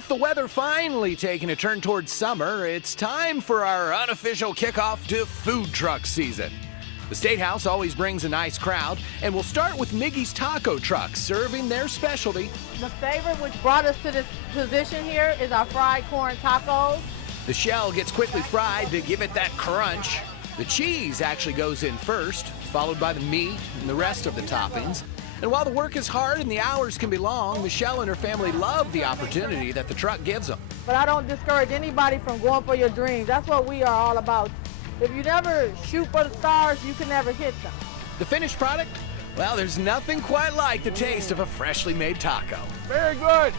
With the weather finally taking a turn towards summer, it's time for our unofficial kickoff to food truck season. The State House always brings a nice crowd, and we'll start with Miggy's Taco Truck, serving their specialty. The favorite which brought us to this position here is our fried corn tacos. The shell gets quickly fried to give it that crunch. The cheese actually goes in first, followed by the meat and the rest of the toppings. And while the work is hard and the hours can be long, Michelle and her family love the opportunity that the truck gives them. But I don't discourage anybody from going for your dreams. That's what we are all about. If you never shoot for the stars, you can never hit them. The finished product? Well, there's nothing quite like the taste of a freshly made taco. Very good.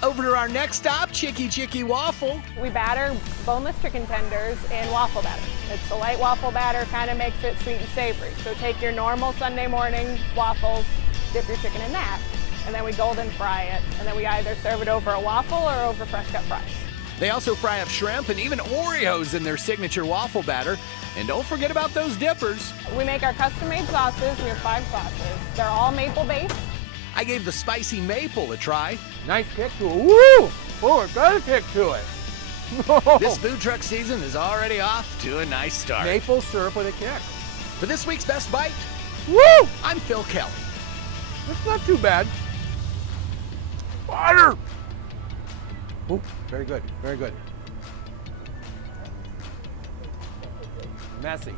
Over to our next stop, Chicky Waffle. We batter boneless chicken tenders in waffle batter. It's a light waffle batter, kind of makes it sweet and savory. So take your normal Sunday morning waffles, dip your chicken in that, and then we golden fry it. And then we either serve it over a waffle or over fresh cut fries. They also fry up shrimp and even Oreos in their signature waffle batter. And don't forget about those dippers. We make our custom-made sauces. We have 5 sauces. They're all maple-based. I gave the spicy maple a try. Nice kick to it. Woo! Oh, it got a kick to it. This food truck season is already off to a nice start. Maple syrup with a kick. For this week's Best Bite, Woo! I'm Phil Kelly. It's not too bad. Butter! Oh, very good, very good. Messy.